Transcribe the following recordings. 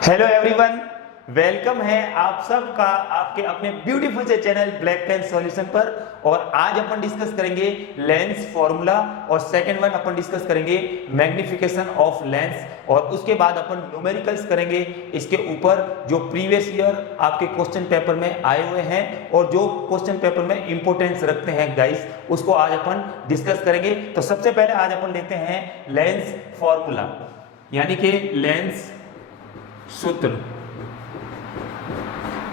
Hello everyone, welcome है आप सबका आपके अपने ब्यूटीफुल से चैनल ब्लैक पेन सॉल्यूशन पर। और आज अपन डिस्कस करेंगे लेंस फॉर्मूला और सेकंड वन अपन डिस्कस करेंगे मैग्निफिकेशन ऑफ लेंस और उसके बाद अपन न्यूमेरिकल्स करेंगे इसके ऊपर जो प्रीवियस ईयर आपके क्वेश्चन पेपर में आए हुए हैं और जो क्वेश्चन पेपर में इंपॉर्टेंस रखते हैं गाइस, उसको आज अपन डिस्कस करेंगे। तो सबसे पहले आज अपन लेते हैं लेंस फॉर्मूला यानी कि लेंस सूत्र,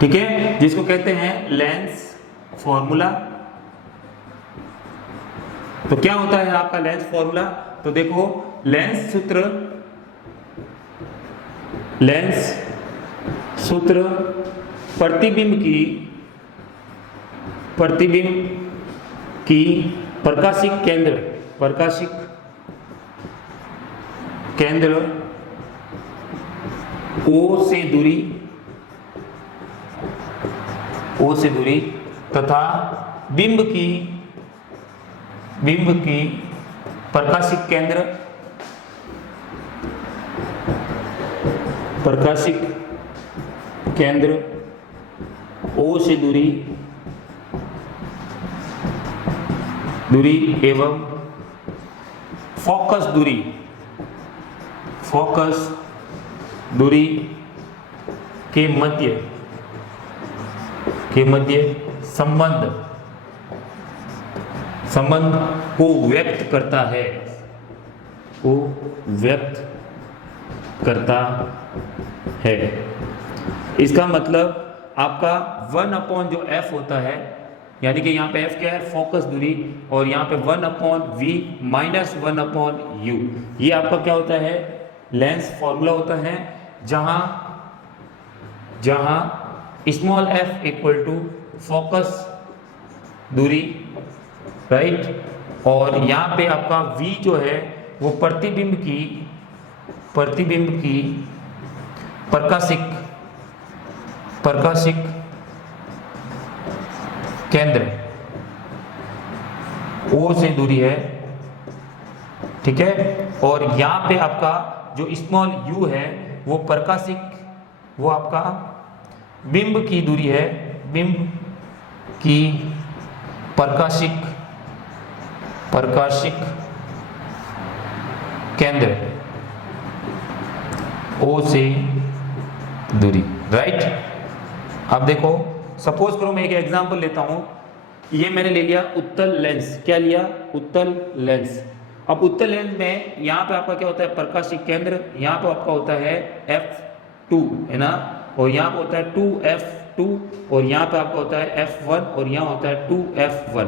ठीक है, जिसको कहते हैं लेंस फॉर्मूला। तो क्या होता है आपका लेंस फॉर्मूला? तो देखो, लेंस सूत्र प्रतिबिंब की प्रकाशिक केंद्र O से दूरी तथा बिंब की प्रकाशिक केंद्र O से दूरी एवं फोकस दूरी के मध्य संबंध को व्यक्त करता है। इसका मतलब आपका 1 जो f होता है, यानी कि यहाँ पे f क्या है? फोकस दूरी, और यहाँ पे 1/v माइनस 1/u, ये आपका क्या होता है? लेंस फॉर्मूला होता है, जहां small f equal to focus दूरी, राइट, और यहाँ पे आपका v जो है वो प्रतिबिंब की प्रकाशिक केंद्र O से दूरी है, ठीक है, और यहाँ पे आपका जो स्मॉल u है वो आपका बिंब की दूरी है, बिंब की प्रकाशिक केंद्र O से दूरी, राइट। अब देखो, सपोज करो मैं एक एग्जांपल लेता हूं। ये मैंने ले लिया उत्तल लेंस। क्या लिया? उत्तल लेंस। अब उत्तल लेंस में यहाँ पे आपका क्या होता है? प्रकाशिक केंद्र, यहाँ पे आपका होता है f2, है ना, और यहाँ पे होता है 2f2, और यहाँ पे आपका होता है f1, और यहाँ होता है 2f1,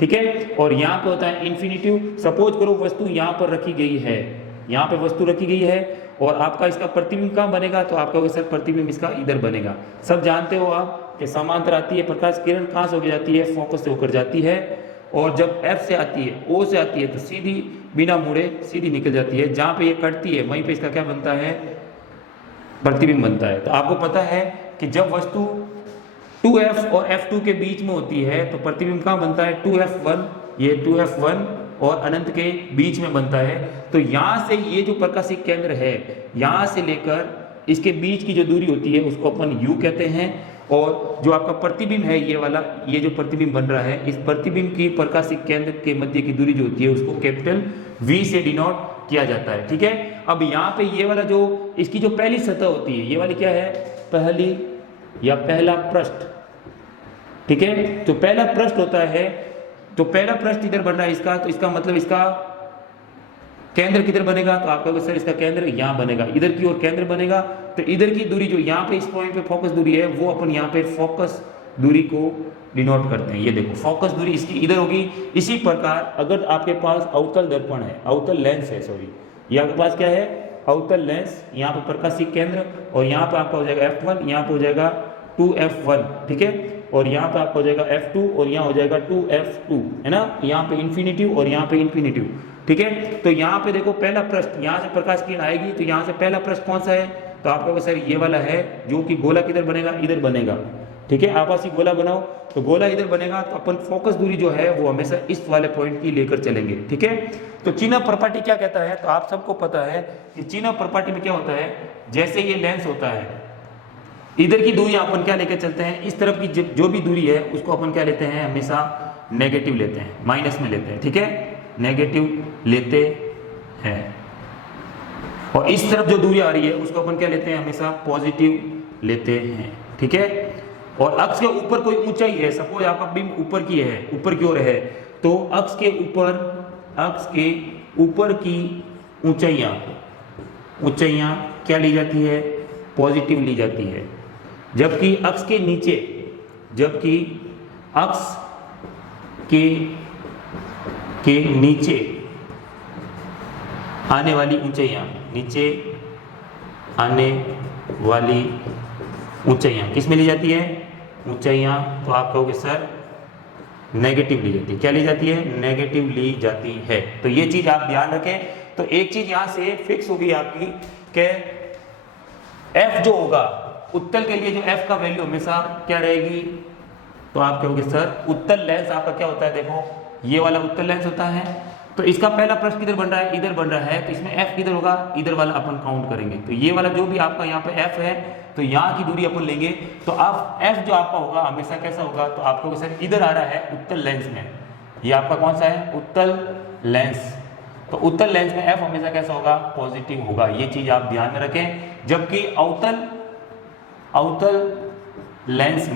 ठीक है, और यहाँ पे होता है इंफिनिटिव। सपोज करो वस्तु यहाँ पर रखी गई है, यहाँ पे वस्तु रखी गई है, और आपका इसका प्रतिबिंब कहाँ बनेगा? तो आपका सर प्रतिबिंब इसका इधर बनेगा। सब जानते हो आप कि समांतर आती है, प्रकाश किरण कहाँ से होकर जाती है? फोकस से होकर जाती है, और जब F से आती है, O से आती है, तो सीधी बिना मुड़े सीधी निकल जाती है। जहाँ पे ये कटती है वहीं पे इसका क्या बनता है? प्रतिबिंब बनता है। तो आपको पता है कि जब वस्तु 2f और f2 के बीच में होती है तो प्रतिबिंब कहाँ बनता है? 2f1, ये 2f1 और अनंत के बीच में बनता है। तो यहाँ से ये जो प्रकाशिक केंद्र है, यहाँ से लेकर इसके बीच की जो दूरी होती है उसको अपन u कहते हैं, और जो आपका प्रतिबिंब है ये वाला, ये जो प्रतिबिंब बन रहा है, इस प्रतिबिंब की प्रकाशिक केंद्र के मध्य की दूरी जो होती है उसको कैपिटल V से डिनोट किया जाता है, ठीक है। अब यहाँ पे ये वाला जो इसकी जो पहली सतह होती है, ये वाली क्या है? पहली या पहला पृष्ठ, ठीक है। तो पहला पृष्ठ होता है, तो पहला पृष्ठ इधर बन रहा है इसका, तो इसका मतलब इसका केंद्र किधर बनेगा? तो आपका सर इसका केंद्र यहाँ बनेगा, इधर की ओर केंद्र बनेगा। तो इधर की दूरी जो यहाँ पे इस पॉइंट पे फोकस दूरी है, वो अपन यहाँ पे फोकस दूरी को डिनोट करते हैं। ये देखो, फोकस दूरी इसकी इधर होगी। इसी प्रकार अगर आपके पास अवतल दर्पण है, अवतल लेंस है, सॉरी, ये आपके पास क्या है? अवतल लेंस। यहाँ पे प्रकाशिक केंद्र, और यहाँ पे आपका हो जाएगा f1, यहाँ पे हो जाएगा 2f1, ठीक है, और यहाँ पे आपका हो जाएगा f2, और यहाँ हो जाएगा 2f2, है ना, यहाँ पे इन्फिनिटिव और यहाँ पे इन्फिनिटिव, ठीक है। तो यहाँ पे देखो, पहला पृष्ठ, यहाँ से प्रकाश किरण आएगी, तो यहाँ से पहला पृष्ठ कौन सा है? तो आपका सर ये वाला है, जो कि गोला किधर बनेगा? इधर बनेगा। ठीक है, आभासी गोला बनाओ, तो गोला इधर बनेगा तो अपन फोकस दूरी जो है वो हमेशा इस वाले पॉइंट की लेकर चलेंगे। ठीक है, तो चिन्ह प्रॉपर्टी क्या कहता है, तो आप सबको पता है कि चिन्ह प्रॉपर्टी में क्या होता है, जैसे ये लेंस होता है, इधर की दूरी अपन क्या लेकर चलते हैं, इस तरफ की जो भी दूरी है उसको अपन क्या लेते हैं, हमेशा नेगेटिव लेते हैं, माइनस में लेते हैं। ठीक है, नेगेटिव लेते हैं, और इस तरफ जो दूरी आ रही है उसको अपन क्या लेते हैं, हमेशा पॉजिटिव लेते हैं। ठीक है, और अक्ष के ऊपर कोई ऊंचाई है, सपोज आपका बिंब ऊपर की है, ऊपर की ओर है, तो अक्ष के ऊपर की ऊंचाइयां क्या ली जाती है, पॉजिटिव ली जाती है। जबकि अक्ष के नीचे आने वाली ऊंचाइयां किस में ली जाती है, ऊंचाइयां, तो आप कहोगे सर नेगेटिव ली जाती है। क्या ली जाती है, नेगेटिव ली जाती है। तो ये चीज आप ध्यान रखें। तो एक चीज यहां से फिक्स होगी आपकी कि F जो होगा उत्तल के लिए, जो F का वैल्यू हमेशा क्या रहेगी, तो आप कहोगे सर उत्तल लेंस आपका क्या होता है, देखो ये वाला उत्तल लेंस होता है। तो इसका पहला प्रश्न किधर बन रहा है, इधर बन रहा है, तो इसमें F किधर होगा, इधर वाला अपन काउंट करेंगे। तो ये वाला जो भी आपका यहाँ पे F है, तो यहाँ की दूरी अपन लेंगे, तो आप F जो आपका होगा हमेशा कैसा होगा, तो आपको सर इधर आ रहा है उत्तल लेंस में, ये आपका कौन सा है, उत्तल लेंस। तो उत्तल लेंस में F हमेशा कैसा होगा, पॉजिटिव होगा। ये चीज आप ध्यान में रखें। जबकि अवतल लेंस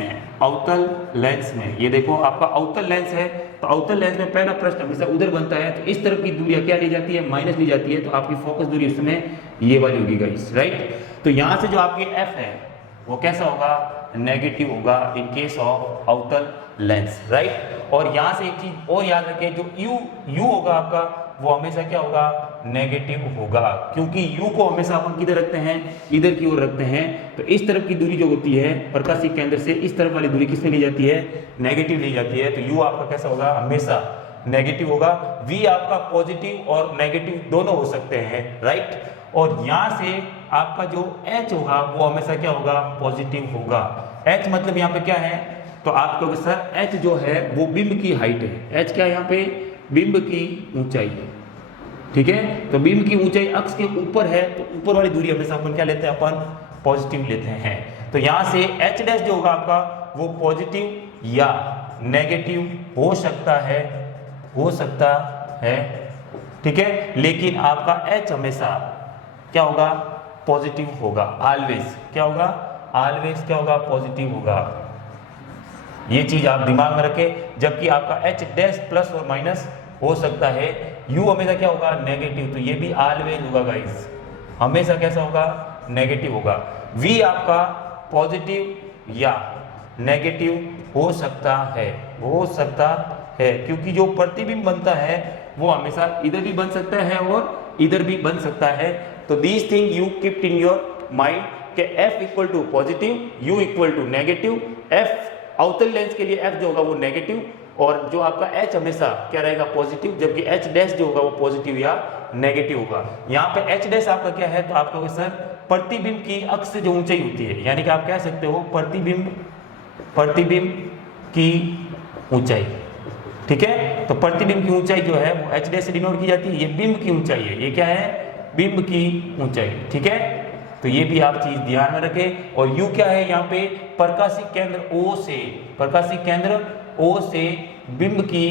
में ये देखो आपका अवतल लेंस है, तो अवतल लेंस में पहला प्रश्न हमेशा उधर बनता है, तो इस तरफ की दूरी क्या ली जाती है, माइनस ली जाती है। तो आपकी फोकस दूरी इस समय ये वाली होगी गाइस, राइट। तो यहाँ से जो आपकी F है वो कैसा होगा, नेगेटिव होगा इन केस ऑफ अवतल लेंस, राइट। और यहाँ से एक चीज और याद रखें, जो U होगा आपका वो हमेशा क्या होगा, नेगेटिव होगा, क्योंकि U को हमेशा अपन किधर रखते हैं, इधर की ओर रखते हैं। तो इस तरफ की दूरी जो होती है प्रकाशिक केंद्र से, इस तरफ वाली दूरी किसमें ली जाती है, नेगेटिव ली जाती है। तो U आपका कैसा होगा, हमेशा नेगेटिव होगा। V आपका पॉजिटिव और नेगेटिव दोनों हो सकते हैं, राइट। और यहाँ से आपका जो H होगा वो हमेशा क्या होगा, पॉजिटिव होगा। H मतलब यहाँ पे क्या है, तो आप कहोगे सर H जो है वो बिंब की हाइट है। H क्या है यहाँ पे, बिंब की ऊंचाई है। ठीक है, तो बिंब की ऊंचाई अक्ष के ऊपर है, तो ऊपर वाली दूरी हमेशा अपन क्या लेते हैं, अपन पॉजिटिव लेते हैं। तो यहाँ से H डैश जो होगा आपका वो पॉजिटिव या नेगेटिव हो सकता है, ठीक है। लेकिन आपका H हमेशा क्या होगा, पॉजिटिव होगा, ऑलवेज क्या होगा, ऑलवेज क्या होगा, पॉजिटिव होगा। ये चीज आप दिमाग में रखें। जबकि आपका H डैश प्लस और माइनस हो सकता है, U हमेशा क्या होगा, नेगेटिव, तो ये भी ऑलवेज होगा गाइस, हमेशा कैसा होगा, नेगेटिव होगा। V आपका पॉजिटिव या नेगेटिव हो सकता है, क्योंकि जो प्रतिबिंब बनता है वो हमेशा इधर भी बन सकता है और इधर भी बन सकता है। तो these thing you keep in your mind के F equal to positive, U equal to negative. F अवतल लेंस के लिए F जो होगा वो नेगेटिव, और जो आपका H हमेशा क्या रहेगा, पॉजिटिव। जबकि H डैश जो होगा वो पॉजिटिव या नेगेटिव होगा। यहाँ पे H डैश आपका क्या है, तो आप कहोगे सर प्रतिबिंब की अक्ष से जो ऊंचाई होती है, यानी कि आप कह सकते हो प्रतिबिंब की ऊंचाई। ठीक है, तो प्रतिबिंब की ऊंचाई जो है वो H डैश से डिनोट की जाती है। ये बिंब की ऊंचाई है, ये क्या है, बिंब की ऊंचाई। ठीक है, तो ये भी आप चीज ध्यान में रखें। और U क्या है, यहाँ पे प्रकाशिक केंद्र O से बिंब की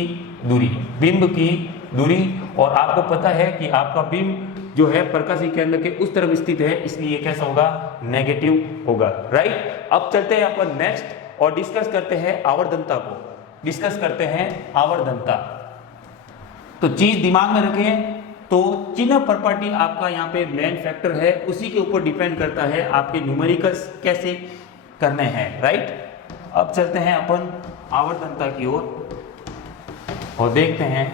दूरी। और आपको पता है कि आपका बिंब जो है प्रकाशिक केंद्र के उस तरफ स्थित है, इसलिए कैसा होगा, नेगेटिव होगा, राइट। अब चलते हैं अपन नेक्स्ट और डिस्कस करते हैं आवर्धनता। तो चीज दिमाग में रखें, तो चिन्ह प्रॉपर्टी आपका यहाँ पे मेन फैक्टर है, उसी के ऊपर डिपेंड करता है आपके न्यूमेरिकल्स कैसे करने हैं, राइट। अब चलते हैं अपन आवर्धनता की ओर और देखते हैं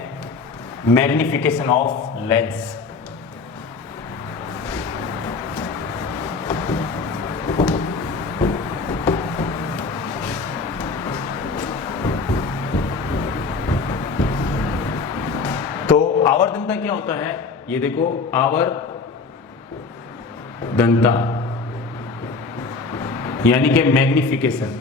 मैग्निफिकेशन ऑफ लेंस। तो आवर्धनता क्या होता है, ये देखो आवर्धनता यानी कि मैग्निफिकेशन।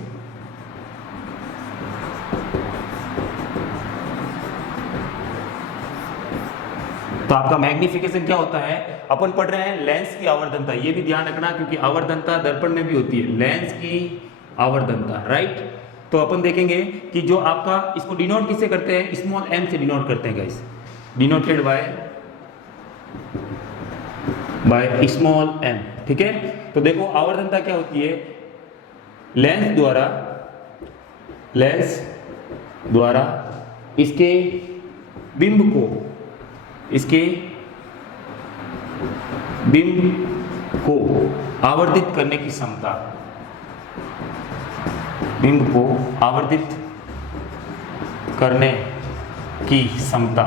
तो आपका मैग्निफिकेशन क्या होता है, अपन पढ़ रहे हैं लेंस की आवर्धनता, ये भी ध्यान रखना क्योंकि आवर्धनता दर्पण में भी होती है, लेंस की आवर्धनता, राइट। तो अपन देखेंगे कि जो आपका इसको डिनोट किससे करते हैं, स्मॉल एम से डिनोट करते हैं guys, denoted by small M, ठीक है। तो देखो आवर्धनता क्या होती है, लेंस द्वारा इसके बिंब को आवर्धित करने की क्षमता, बिंब को आवर्धित करने की क्षमता,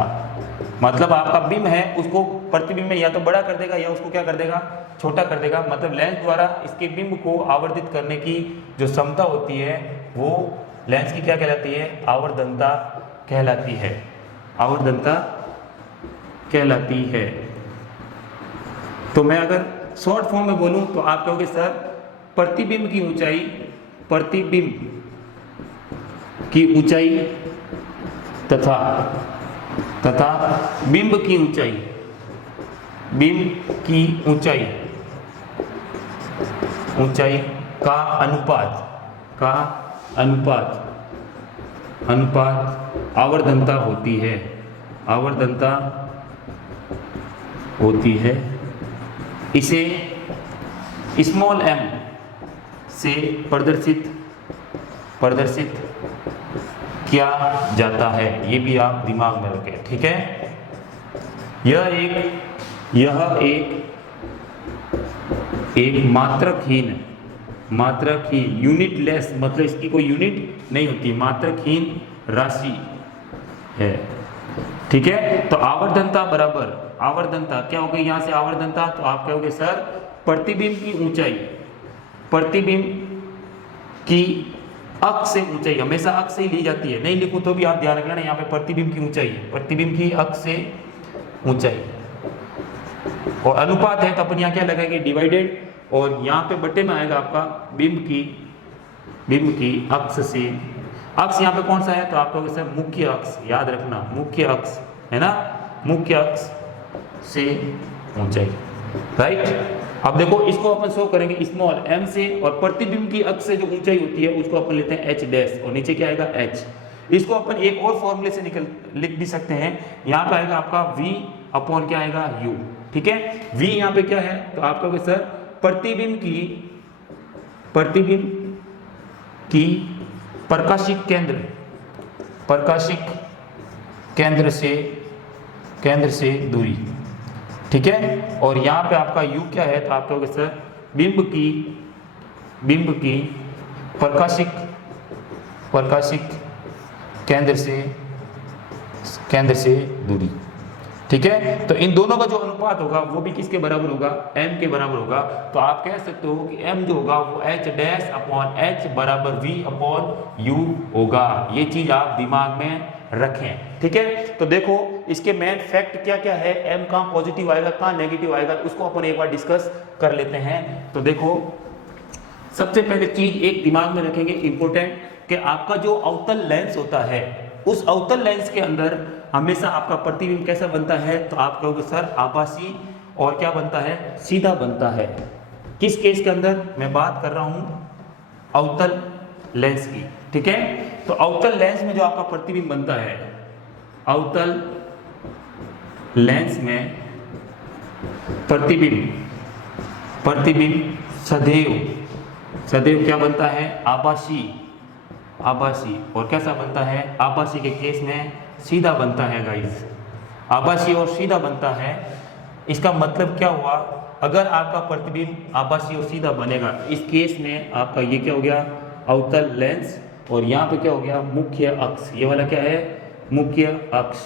मतलब आपका बिंब है उसको प्रतिबिंब में या तो बड़ा कर देगा या उसको क्या कर देगा, छोटा कर देगा। मतलब लेंस द्वारा इसके बिंब को आवर्धित करने की जो क्षमता होती है वो लेंस की क्या कहलाती है, आवर्धनता कहलाती है, आवर्धनता कहलाती है। तो मैं अगर शॉर्ट फॉर्म में बोलूं तो आप कहोगे सर प्रतिबिंब की ऊंचाई तथा बिंब की ऊंचाई का अनुपात आवर्धनता होती है। इसे स्मॉल एम से प्रदर्शित किया जाता है, ये भी आप दिमाग में रखें, ठीक है। यह एक मात्रकहीन यूनिटलेस, मतलब इसकी कोई यूनिट नहीं होती, मात्रकहीन राशि है, ठीक है। तो आवर्धनता बराबर, आवर्धनता क्या हो गई यहाँ से आवर्धनता, तो आप कहोगे सर प्रतिबिंब की ऊंचाई, प्रतिबिंब की अक्ष से ऊंचाई, हमेशा अक्ष से ही ली जाती है, नहीं लिखूं तो भी आप ध्यान रखना यहाँ पे प्रतिबिंब की ऊंचाई है, प्रतिबिंब की अक्ष से ऊंचाई, और अनुपात है तो अपन यहाँ क्या लगाएंगे, डिवाइडेड, और यहाँ पे बट्टे में आएगा आपका बिंब की अक्ष से, अक्ष यहाँ पे कौन सा है, तो आप कहोगे सर मुख्य अक्ष, याद रखना मुख्य अक्ष है ना, मुख्य अक्ष से ऊंचाई, राइट। अब देखो इसको अपन शो करेंगे स्मॉल एम से, और प्रतिबिंब की अक्ष से जो ऊंचाई होती है उसको अपन लेते हैं एच डैश, और नीचे क्या आएगा एच। इसको अपन एक और फॉर्मूले से लिख भी सकते हैं, यहाँ पे आएगा आपका v अपॉन क्या आएगा u, ठीक है। v यहाँ पे क्या है, तो आप कहोगे सर प्रतिबिंब की प्रकाशिक केंद्र से दूरी, ठीक है। और यहाँ पे आपका u क्या है, तो आप कहोगे सर बिंब की प्रकाशिक केंद्र से दूरी, ठीक है। तो इन दोनों का जो अनुपात होगा वो भी किसके बराबर होगा, m के बराबर होगा। तो आप कह सकते हो कि m जो होगा वो h डैश अपॉन h बराबर v अपॉन u होगा, ये चीज आप दिमाग में रखें, ठीक है। तो देखो इसके मेन फैक्ट क्या क्या है, m कहाँ पॉजिटिव आएगा कहाँ नेगेटिव आएगा, उसको अपन एक बार डिस्कस कर लेते हैं। तो देखो सबसे पहले चीज एक दिमाग में रखेंगे इंपॉर्टेंट, कि आपका जो अवतल लेंस होता है उस अवतल लेंस के अंदर हमेशा आपका प्रतिबिंब कैसा बनता है, तो आप कहोगे सर आभासी और क्या बनता है, सीधा बनता है। किस केस के अंदर मैं बात कर रहा हूं, अवतल लेंस की, ठीक है। तो अवतल लेंस में जो आपका प्रतिबिंब बनता है, अवतल लेंस में प्रतिबिंब सदैव क्या बनता है, आभासी, और कैसा बनता है, आभासी के केस में सीधा बनता है गाइस, आभासी और सीधा बनता है। इसका मतलब क्या हुआ, अगर आपका प्रतिबिंब आभासी और सीधा बनेगा, इस केस में आपका ये क्या हो गया, अवतल लेंस, और यहाँ पे क्या हो गया, मुख्य अक्ष, ये वाला क्या है, मुख्य अक्ष।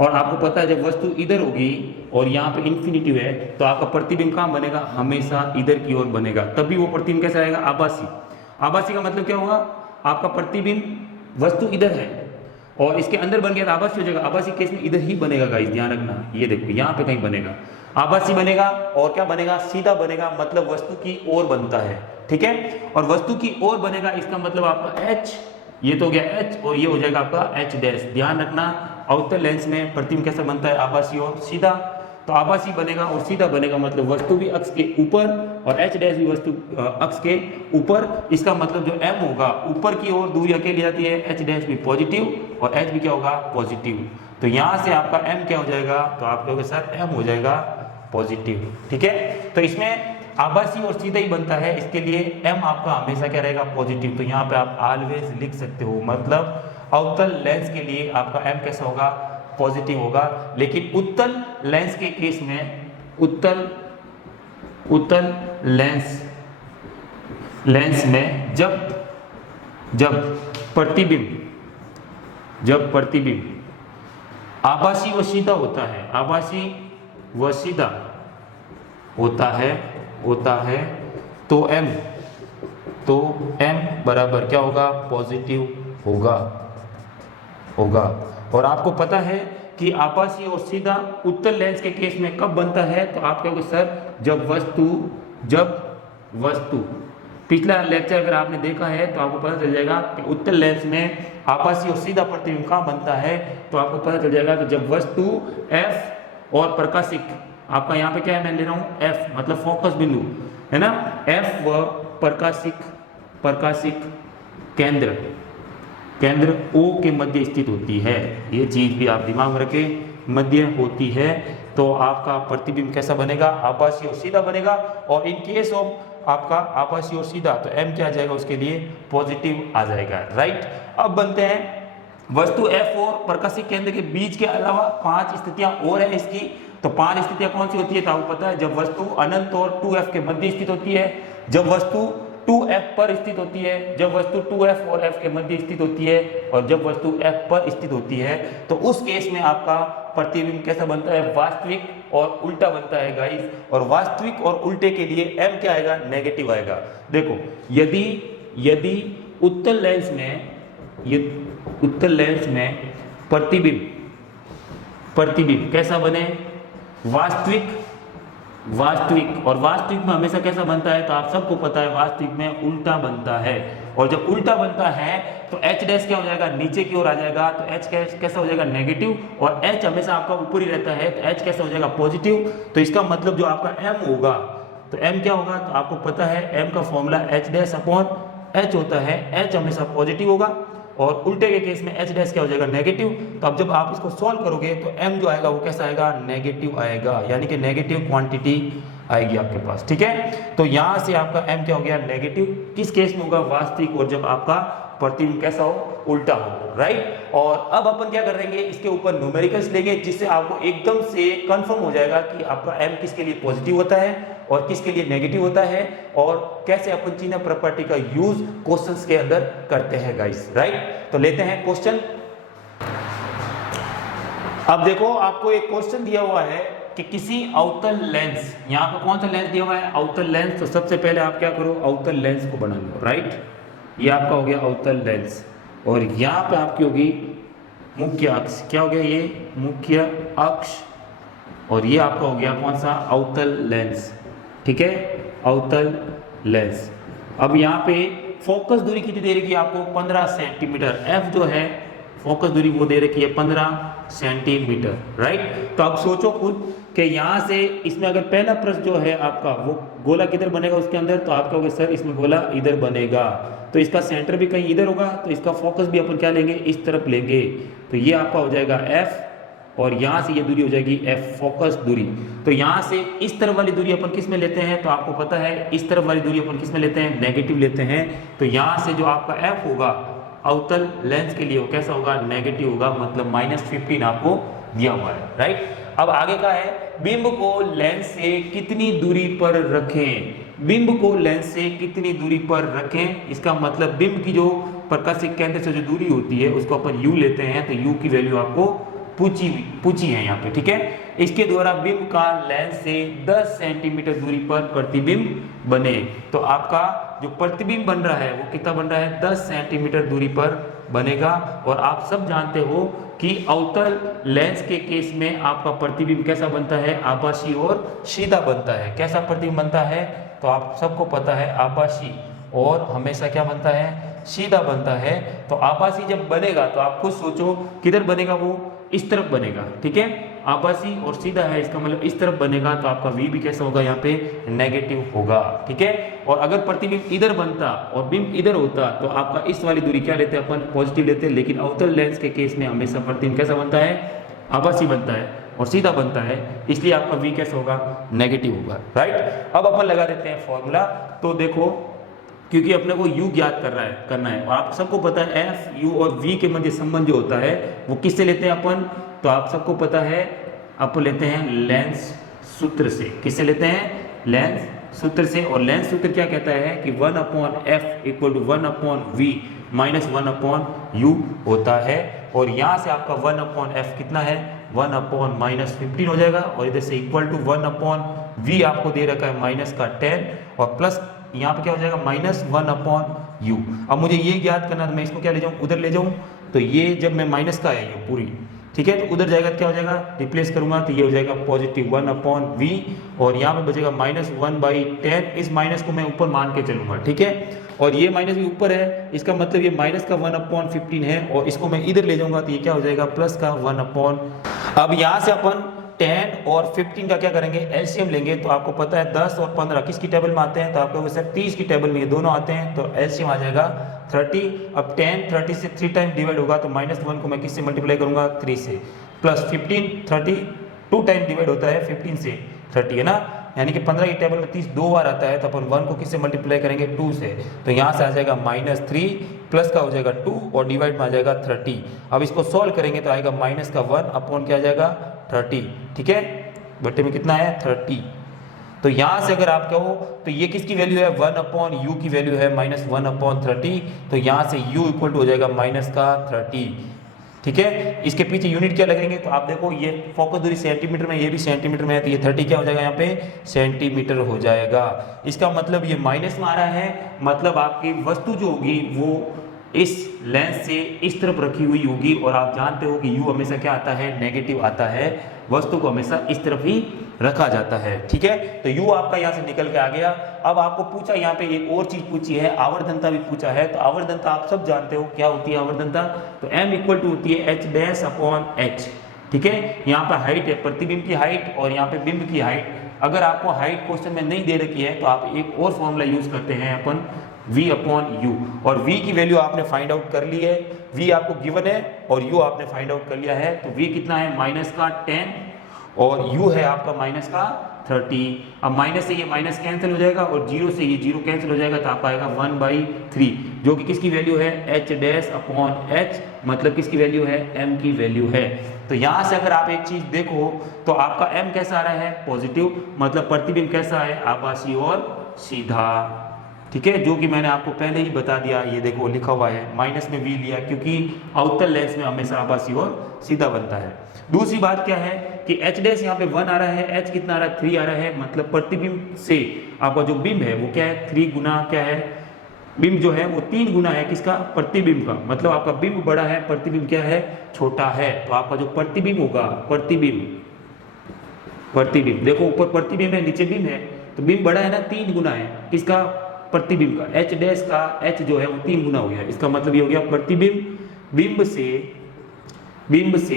और आपको पता है जब वस्तु इधर होगी और यहाँ पे इन्फिनिटिव है तो आपका प्रतिबिंब कहाँ बनेगा, हमेशा इधर की ओर बनेगा, तभी वो प्रतिबिंब कैसा आएगा, आभासी। आभासी का मतलब क्या हुआ, आपका प्रतिबिंब वस्तु इधर है और इसके अंदर बन गया तो आभासी हो जाएगा, आभासी केस में इधर ही बनेगा गाइस, ध्यान रखना, ये देखो यहाँ पे कहीं बनेगा, आभासी बनेगा और क्या बनेगा, सीधा बनेगा, मतलब वस्तु की ओर बनता है, ठीक है। और वस्तु की ओर बनेगा इसका मतलब आपका H, ये तो हो गया H, और ये हो जाएगा आपका H डैश, ध्यान रखना अवतल लेंस में प्रतिबिंब कैसा बनता है, आभासी और सीधा। तो आभासी बनेगा और सीधा बनेगा, मतलब वस्तु भी अक्ष के ऊपर और h डैश भी वस्तु अक्ष के ऊपर। इसका मतलब जो m होगा ऊपर की ओर दूरी अकेली जाती है, h डैश भी पॉजिटिव और h भी क्या होगा, पॉजिटिव। तो यहाँ से आपका m क्या हो जाएगा, तो आप कहोगे सर m हो जाएगा पॉजिटिव। ठीक है, तो इसमें आभासी और सीधा ही बनता है, इसके लिए m आपका हमेशा क्या रहेगा, पॉजिटिव। तो यहाँ पे आप ऑलवेज लिख सकते हो, मतलब अवतल लेंस के लिए आपका m कैसा होगा, पॉजिटिव होगा। लेकिन उत्तल लेंस के केस में, उत्तल लेंस में जब प्रतिबिंब आभासी व सीधा होता है, आभासी व सीधा होता है तो m बराबर क्या होगा, पॉजिटिव होगा। और आपको पता है कि आभासी और सीधा उत्तल लेंस के केस में कब बनता है, तो आप कहोगे सर जब वस्तु पिछला लेक्चर अगर आपने देखा है तो आपको पता चल जाएगा कि उत्तल लेंस में आभासी और सीधा प्रतिबिंब कहाँ बनता है। तो आपको पता चल जाएगा कि जब वस्तु f और प्रकाशिक, आपका यहाँ पे क्या है, मैं ले रहा हूँ f मतलब फोकस बिंदु है ना, f व प्रकाशिक केंद्र O के मध्य स्थित होती है। ये चीज भी आप दिमाग में रखें, मध्य होती है तो आपका प्रतिबिंब कैसा बनेगा, आभासी और सीधा बनेगा। और इन केस ऑफ आपका आभासी और सीधा तो m क्या आ जाएगा, उसके लिए पॉजिटिव आ जाएगा। राइट, अब बनते हैं वस्तु f और प्रकाशिक केंद्र के बीच के अलावा 5 स्थितियां और है इसकी। तो 5 स्थितियां कौन सी होती है, तो आपको पता है जब वस्तु अनंत और 2f के मध्य स्थित होती है, जब वस्तु 2f पर स्थित होती है, जब वस्तु 2f और f के मध्य स्थित होती है, और जब वस्तु f पर स्थित होती है। तो उस केस में आपका प्रतिबिंब कैसा बनता है, वास्तविक और उल्टा बनता है गाइस। और वास्तविक और उल्टे के लिए m क्या आएगा, नेगेटिव आएगा। देखो यदि उत्तल लेंस में प्रतिबिंब कैसा बने, वास्तविक और वास्तविक में हमेशा कैसा बनता है, तो आप सबको पता है वास्तविक में उल्टा बनता है। और जब उल्टा बनता है तो h डैश क्या हो जाएगा, नीचे की ओर आ जाएगा, तो h कैसा हो जाएगा, नेगेटिव। और h हमेशा आपका ऊपर ही रहता है तो h कैसा हो जाएगा, पॉजिटिव। तो इसका मतलब जो आपका m होगा, तो m क्या होगा, तो आपको पता है m का formula h dash upon h होता है, h हमेशा पॉजिटिव होगा। और उल्टे के केस में h डैश क्या हो जाएगा, नेगेटिव। तो अब जब आप इसको सॉल्व करोगे तो m जो आएगा वो कैसा आएगा, नेगेटिव आएगा, यानी कि नेगेटिव क्वांटिटी आएगी आपके पास। ठीक है, तो यहाँ से आपका m क्या हो गया, नेगेटिव। किस केस में होगा, वास्तविक, और जब आपका प्रतिबिंब कैसा हो, उल्टा हो। राइट, और अब अपन क्या करेंगे, इसके ऊपर न्यूमेरिकल्स लेंगे, जिससे आपको एकदम से कंफर्म हो जाएगा कि आपका m किसके लिए पॉजिटिव होता है और किसके लिए नेगेटिव होता है, और कैसे अपन चिन्ह प्रॉपर्टी का यूज क्वेश्चंस के अंदर करते हैं गाइस। राइट, तो लेते हैं क्वेश्चन। अब देखो आपको एक क्वेश्चन दिया हुआ है कि किसी अवतल लेंस, यहाँ पे कौन सा लेंस दिया हुआ है, अवतल लेंस। तो सबसे पहले आप क्या करो, अवतल लेंस को बना लो। राइट, ये आपका हो गया अवतल लेंस, और यहाँ पे आपकी होगी मुख्य अक्ष। क्या हो गया, ये मुख्य अक्ष, और ये आपका हो गया कौन सा, अवतल लेंस। ठीक है, अवतल लेंस। अब यहाँ पे फोकस दूरी कितनी दे रखी है आपको, 15 सेंटीमीटर। f जो है फोकस दूरी वो दे रखी है 15 सेंटीमीटर। राइट, तो अब सोचो खुद कि यहाँ से इसमें अगर पहला प्रश्न जो है आपका वो गोला किधर बनेगा उसके अंदर, तो आप कहोगे सर इसमें गोला इधर बनेगा, तो इसका सेंटर भी कहीं इधर होगा, तो इसका फोकस भी अपन क्या लेंगे, इस तरफ लेंगे। तो ये आपका हो जाएगा f, और यहाँ से ये दूरी हो जाएगी f, फोकस दूरी। तो यहाँ से इस तरफ वाली दूरी अपन किस में लेते हैं, तो आपको पता है इस तरफ वाली दूरी अपन किस में लेते हैं, नेगेटिव लेते हैं। तो यहाँ से जो आपका f होगा अवतल लेंस के लिए वो कैसा होगा, नेगेटिव होगा, मतलब -15 आपको दिया हुआ है। राइट, अब आगे का है, बिंब को लेंस से कितनी दूरी पर रखें। बिंब को लेंस से कितनी दूरी पर रखें, इसका मतलब बिंब की जो प्रकाशिक केंद्र से जो दूरी होती है उसको अपन u लेते हैं। तो u की वैल्यू आपको पूछी है यहाँ पे। ठीक है, इसके द्वारा बिंब का लेंस से 10 सेंटीमीटर दूरी पर प्रतिबिंब बने। तो आपका जो प्रतिबिंब बन रहा है वो कितना बन रहा है, 10 सेंटीमीटर दूरी पर बनेगा। और आप सब जानते हो कि अवतल लेंस के केस में आपका प्रतिबिंब कैसा बनता है, आभासी और सीधा बनता है। कैसा प्रतिबिंब बनता है, तो आप सबको पता है आभासी और हमेशा क्या बनता है, सीधा बनता है। तो आभासी जब बनेगा तो आप खुद सोचो किधर बनेगा वो, इस तरफ बनेगा, ठीक है, आभासी और सीधा है, इसका मतलब इस तरफ बनेगा, तो आपका v भी कैसा होगा यहाँ पे नेगेटिव होगा, ठीक है। और अगर प्रतिबिंब इधर बनता और बिंब इधर होता तो आपका इस वाली दूरी क्या लेते हैं अपन, पॉजिटिव लेते हैं। लेकिन अवतल लेंस के केस में हमेशा प्रतिबिंब कैसा बनता है, आभासी बनता है और सीधा बनता है, इसलिए आपका v कैसा होगा, नेगेटिव होगा, राइट। अब अपन लगा देते हैं फॉर्मूला। तो देखो, क्योंकि अपने को u ज्ञात करना है और आप सबको पता है f, u और v के मध्य संबंध जो होता है वो किससे लेते हैं अपन, तो आप सबको पता है अपन लेते हैं लेंस सूत्र से। किससे लेते हैं, लेंस सूत्र से। और लेंस सूत्र क्या कहता है कि 1/f equal to 1/v minus 1/u होता है। और यहाँ से आपका 1/f कितना है, 1/-15 हो जाएगा, और इधर से इक्वल टू 1/v आपको दे रखा है माइनस का 10 और प्लस यहाँ पे क्या हो जाएगा माइनस 1/u। अब मुझे ये ज्ञात करना, मैं इसको क्या ले जाऊँ, उधर ले जाऊँ, तो ये जब मैं माइनस का है ये पूरी, ठीक है, तो उधर जाएगा क्या हो जाएगा, रिप्लेस करूंगा तो ये हो जाएगा पॉजिटिव 1/v और यहाँ पे बचेगा माइनस 1/10। इस माइनस को मैं ऊपर मान के चलूंगा, ठीक है, और ये माइनस भी ऊपर है, इसका मतलब ये माइनस का 1/15 है, और इसको मैं इधर ले जाऊंगा तो ये क्या हो जाएगा प्लस का 1/। अब यहाँ से अपन 10 और 15 का क्या करेंगे, एलसीएम लेंगे। तो आपको पता है 10 और 15 किसकी टेबल में आते हैं, तो आपको सर 30 की टेबल में ये दोनों आते हैं, तो एलसीएम आ जाएगा 30। अब 10 30 से 3 टाइम डिवाइड होगा, तो -1 को मैं किससे मल्टीप्लाई करूंगा, 3 से, प्लस 15 30 2 टाइम डिवाइड होता है 15 से 30, है ना, यानी कि 15 की टेबल में 30 2 बार आता है, तो अपन 1 को किससे मल्टीप्लाई करेंगे, 2 से, तो यहाँ से आ जाएगा -3 प्लस का हो जाएगा 2 और डिवाइड में आ जाएगा 30। अब इसको सॉल्व करेंगे तो आएगा माइनस का 1 अपॉन क्या आ जाएगा 30, ठीक है, बट्टे में कितना है 30। तो यहाँ से अगर आप कहो तो ये किसकी वैल्यू है, 1/u की वैल्यू है -1/30, तो यहाँ से u इक्वल टू हो जाएगा माइनस का 30, ठीक है। इसके पीछे यूनिट क्या लगेंगे, तो आप देखो ये फोकस दूरी सेंटीमीटर में, ये भी सेंटीमीटर में है, तो ये 30 क्या हो जाएगा यहाँ पे सेंटीमीटर हो जाएगा। इसका मतलब ये माइनस में आ रहा है, मतलब आपकी वस्तु जो होगी वो इस लेंस से इस तरफ रखी हुई होगी, और आप जानते हो कि u हमेशा क्या आता है, नेगेटिव आता है, वस्तु को हमेशा इस तरफ ही रखा जाता है, ठीक है। तो u आपका यहाँ से निकल के आ गया। अब आपको पूछा यहाँ पे एक और चीज पूछी है, आवर्धनता भी पूछा है। तो आवर्धनता आप सब जानते हो क्या होती है आवर्धनता, तो m इक्वल टू होती है h'/h, ठीक है। यहाँ पर हाइट है, प्रतिबिंब की हाइट, और यहाँ पे बिंब की हाइट। अगर आपको हाइट क्वेश्चन में नहीं दे रखी है तो आप एक और फॉर्मूला यूज करते हैं अपन, v/u, और v की वैल्यू आपने फाइंड आउट कर ली है, v आपको गिवन है और u आपने फाइंड आउट कर लिया है। तो v कितना है माइनस का 10 और u है आपका माइनस का 30। अब माइनस से ये माइनस कैंसिल हो जाएगा और जीरो से ये जीरो कैंसिल हो जाएगा, तो आपका आएगा 1/3, जो कि किसकी वैल्यू है h'/h, मतलब किसकी वैल्यू है, m की वैल्यू है। तो यहाँ से अगर आप एक चीज देखो तो आपका m कैसा आ रहा है, पॉजिटिव, मतलब प्रतिबिंब कैसा है, आभासी और सीधा, ठीक है, जो कि मैंने आपको पहले ही बता दिया। ये देखो लिखा हुआ है, माइनस में v लिया क्योंकि अवतल लेंस में हमेशा आभासी और सीधा बनता है। दूसरी बात क्या है कि h' यहाँ पे 1 आ रहा है, h कितना आ रहा है, 3 आ रहा है, मतलब प्रतिबिंब से आपका जो बिंब है वो क्या है, 3 गुना क्या है, बिंब जो है वो 3 गुना है किसका, प्रतिबिंब का, मतलब आपका बिंब बड़ा है, प्रतिबिंब क्या है, छोटा है। तो आपका जो प्रतिबिंब होगा, प्रतिबिंब देखो ऊपर प्रतिबिंब है नीचे बिंब है, तो बिंब बड़ा है ना, 3 गुना है किसका, प्रतिबिंब का। h' का h जो है वो 3 गुना हो गया, इसका मतलब ये हो गया प्रतिबिंब बिंब से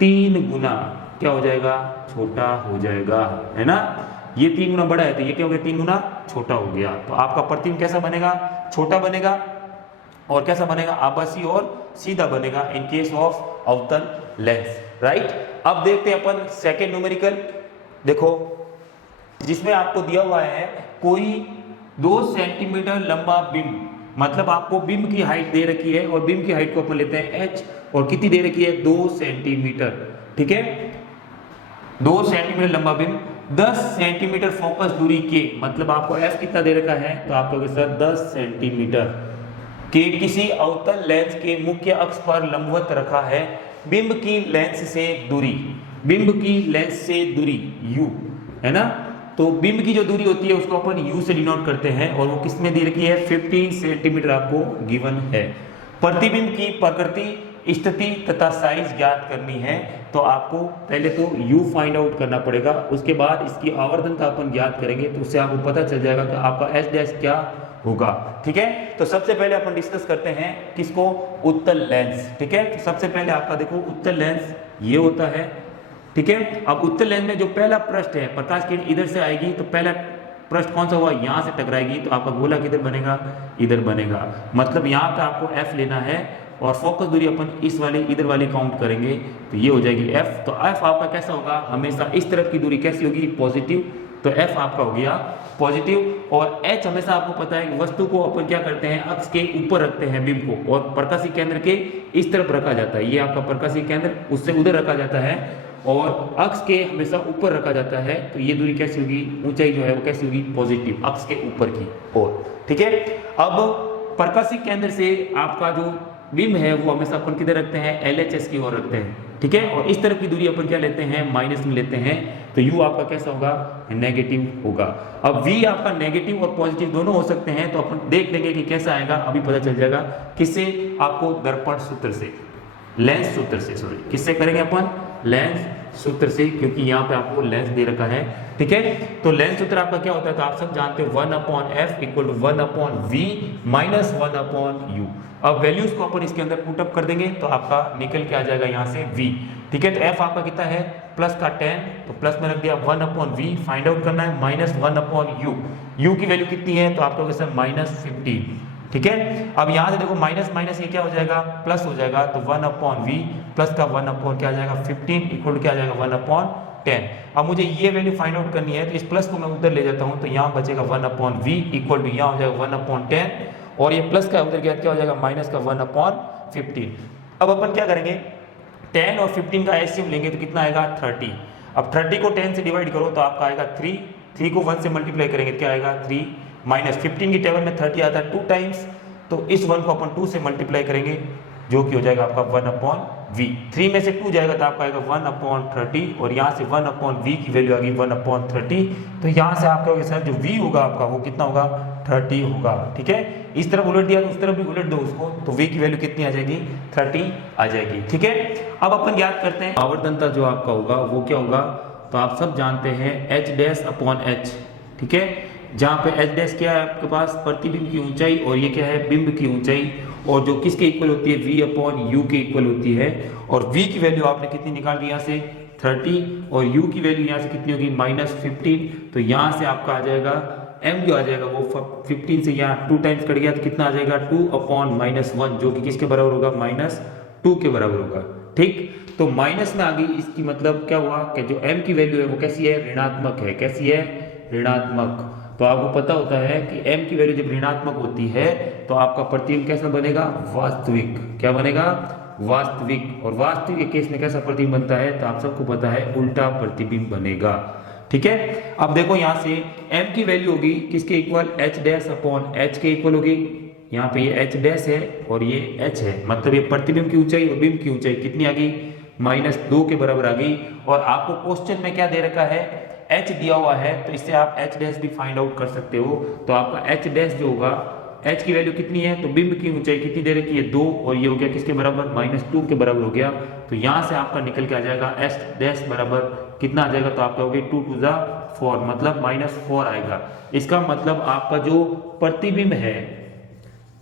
3 गुना क्या हो जाएगा, छोटा हो जाएगा, है ना। ये 3 गुना बड़ा है तो ये क्या हो गया, 3 गुना छोटा हो गया। तो आपका प्रतिबिंब कैसा बनेगा, छोटा बनेगा, और कैसा बनेगा, आभासी और सीधा बनेगा इन केस ऑफ अवतल लेंस, राइट। अब देखते हैं अपन सेकेंड न्यूमेरिकल। देखो जिसमें आपको दिया हुआ है कोई 2 सेंटीमीटर लंबा बिंब, मतलब आपको बिंब की हाइट दे रखी है और बिंब की हाइट को अपन लेते हैं h, और कितनी दे रखी है, 2 सेंटीमीटर, ठीक है। 2 सेंटीमीटर लंबा बिंब 10 सेंटीमीटर फोकस दूरी के, मतलब आपको f कितना दे रखा है, तो आप कहोगे सर 10 सेंटीमीटर के किसी अवतल लेंस के मुख्य अक्ष पर लंबवत रखा है। बिंब की लेंस से दूरी, बिंब की लेंस से दूरी u, है ना। तो बिंब की जो दूरी होती है उसको अपन u से डिनोट करते हैं, और वो किस में दे रखी है, 15 सेंटीमीटर आपको गिवन है। प्रतिबिंब की प्रकृति, स्थिति तथा साइज ज्ञात करनी है, तो आपको पहले तो u फाइंड आउट करना पड़ेगा, उसके बाद इसकी आवर्धनता अपन ज्ञात करेंगे, तो उससे आपको पता चल जाएगा कि आपका h' क्या होगा। ठीक है, तो सबसे पहले अपन डिस्कस करते हैं किसको, उत्तल लेंस। ठीक है, तो सबसे पहले आपका देखो उत्तल लेंस ये होता है। ठीक है, अब उत्तल लेंस में जो पहला पृष्ठ है, प्रकाश किरण इधर से आएगी तो पहला पृष्ठ कौन सा हुआ, यहाँ से टकराएगी तो आपका गोला किधर बनेगा, इधर बनेगा। मतलब यहाँ पे आपको f लेना है और फोकस दूरी अपन इस वाली इधर वाली काउंट करेंगे तो ये हो जाएगी f। तो f आपका कैसा होगा, हमेशा इस तरफ की दूरी कैसी होगी, पॉजिटिव। तो f आपका हो गया पॉजिटिव। और h हमेशा आपको पता है वस्तु को अपन क्या करते हैं, अक्ष के ऊपर रखते हैं बिंब को, और प्रकाशीय केंद्र के इस तरफ रखा जाता है। ये आपका प्रकाशीय केंद्र उससे उधर रखा जाता है और अक्ष के हमेशा ऊपर रखा जाता है। तो ये दूरी कैसी होगी, ऊंचाई जो है वो कैसी होगी, पॉजिटिव, अक्ष के ऊपर की ओर। ठीक है, अब प्रकाशीय केंद्र से आपका जो बिंब है वो हमेशा अपन किधर रखते हैं, LHS की ओर रखते हैं। ठीक है, और इस तरफ की दूरी अपन क्या लेते हैं, माइनस में लेते हैं। तो U आपका कैसा होगा, नेगेटिव होगा। अब V आपका नेगेटिव और पॉजिटिव दोनों हो सकते हैं, तो अपन देख लेंगे कि कैसा आएगा, अभी पता चल जाएगा। किससे, आपको दर्पण सूत्र से, लेंस सूत्र से, सॉरी किससे करेंगे अपन, लेंस सूत्र से, क्योंकि यहाँ पे आपको लेंस दे रखा है। ठीक है, तो लेंस सूत्र आपका क्या होता है, तो आप सब जानते हो 1/f equal to 1/v minus 1/u। अब वैल्यूज को अपन इसके अंदर पुटअप कर देंगे तो आपका निकल के आ जाएगा यहाँ से v। ठीक है, तो f आपका कितना है, प्लस का 10, तो प्लस में रख दिया 1/v, फाइंड आउट करना है माइनस 1/u। u की वैल्यू कितनी है, तो आपका सर -15। ठीक है, अब यहाँ से देखो माइनस माइनस ये क्या हो जाएगा, प्लस हो जाएगा। तो 1/v प्लस का 1/ क्या आ जाएगा 15 इक्वल टू क्या आ जाएगा 1/10। अब मुझे ये वैल्यू फाइंड आउट करनी है, तो इस प्लस को मैं उधर ले जाता हूँ, तो यहाँ बचेगा 1/v इक्वल टू यहाँ हो जाएगा 1/10, और ये प्लस का उधर क्या हो जाएगा माइनस का 1/15। अब अपन क्या करेंगे, 10 और 15 का एलसीएम लेंगे तो कितना आएगा 30। अब 30 को 10 से डिवाइड करो तो आपका आएगा 3 को 1 से मल्टीप्लाई करेंगे क्या आएगा 3, माइनस 15 की टेबल में 30 आता है 2 टाइम्स, तो इस 1 को अपन 2 से मल्टीप्लाई करेंगे जो कि हो जाएगा आपका 1/v। 3 में से 2 जाएगा तो आपका आएगा 1/30, और यहाँ से 1/v की वैल्यू आ गई 1/30। तो यहाँ से आपका सर जो v होगा आपका वो कितना होगा 30 होगा। ठीक है, इस तरफ उलट दिया तो उस तरफ भी उलट दो उसको, तो v की वैल्यू कितनी आ जाएगी 30 आ जाएगी। ठीक है, अब अपन याद करते हैं आवर्तनता जो आपका होगा वो क्या होगा, तो आप सब जानते हैं h'/h। ठीक है, जहाँ पे h' क्या है आपके पास, प्रतिबिंब की ऊंचाई, और ये क्या है, बिंब की ऊंचाई, और जो किसके इक्वल होती है, v/u के इक्वल होती है। और v की वैल्यू आपने कितनी निकाल दी यहाँ से 30, और u की वैल्यू यहाँ से कितनी होगी -15। तो यहाँ से आपका आ जाएगा m जो आ जाएगा वो 15 से यहाँ 2 टाइम्स कट गया तो कितना आ जाएगा 2/-1, जो कि किसके बराबर होगा -2 के बराबर होगा। ठीक, तो माइनस में आ गई, इसकी मतलब क्या हुआ कि जो m की वैल्यू है वो कैसी है, ऋणात्मक है। कैसी है, ऋणात्मक। तो आपको पता होता है कि m की वैल्यू जब ऋणात्मक होती है तो आपका प्रतिबिंब कैसा बनेगा, वास्तविक। क्या बनेगा, वास्तविक। और वास्तविक के केस में कैसा प्रतिबिंब बनता है, तो आप सबको पता है उल्टा प्रतिबिंब बनेगा। ठीक है, अब देखो यहाँ से m की वैल्यू होगी किसके इक्वल, h'/h के इक्वल होगी। यहाँ पे ये h' है और ये h है, मतलब ये प्रतिबिंब की ऊंचाई और बिंब की ऊंचाई कितनी आ गई, -2 के बराबर आ गई। और आपको क्वेश्चन में क्या दे रखा है, h दिया हुआ है, तो इससे आप h' भी फाइंड आउट कर सकते हो। तो आपका h' जो होगा, h की वैल्यू कितनी है, तो बिंब की ऊंचाई कितनी दे रखी है 2, और ये हो गया किसके बराबर, -2 के बराबर हो गया। तो यहाँ से आपका निकल के आ जाएगा h' बराबर कितना आ जाएगा, तो आपका हो गया 2 to the 4, मतलब -4 आएगा। इसका मतलब आपका जो प्रतिबिंब है,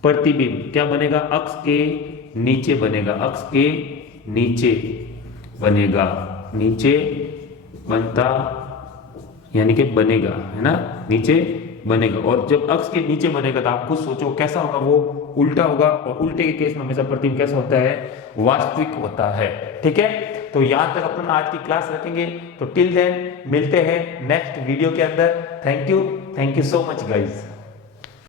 प्रतिबिंब क्या बनेगा, अक्ष के नीचे बनेगा, अक्ष के नीचे बनेगा, नीचे बनता यानी कि बनेगा, है ना, नीचे बनेगा। और जब अक्ष के नीचे बनेगा तो आप खुद सोचो कैसा होगा, वो उल्टा होगा, और उल्टे के केस में हमेशा प्रतिबिंब कैसा होता है, वास्तविक होता है। ठीक है, तो यहाँ तक अपन आज की क्लास रखेंगे। तो टिल देन मिलते हैं नेक्स्ट वीडियो के अंदर। Thank you so much guys.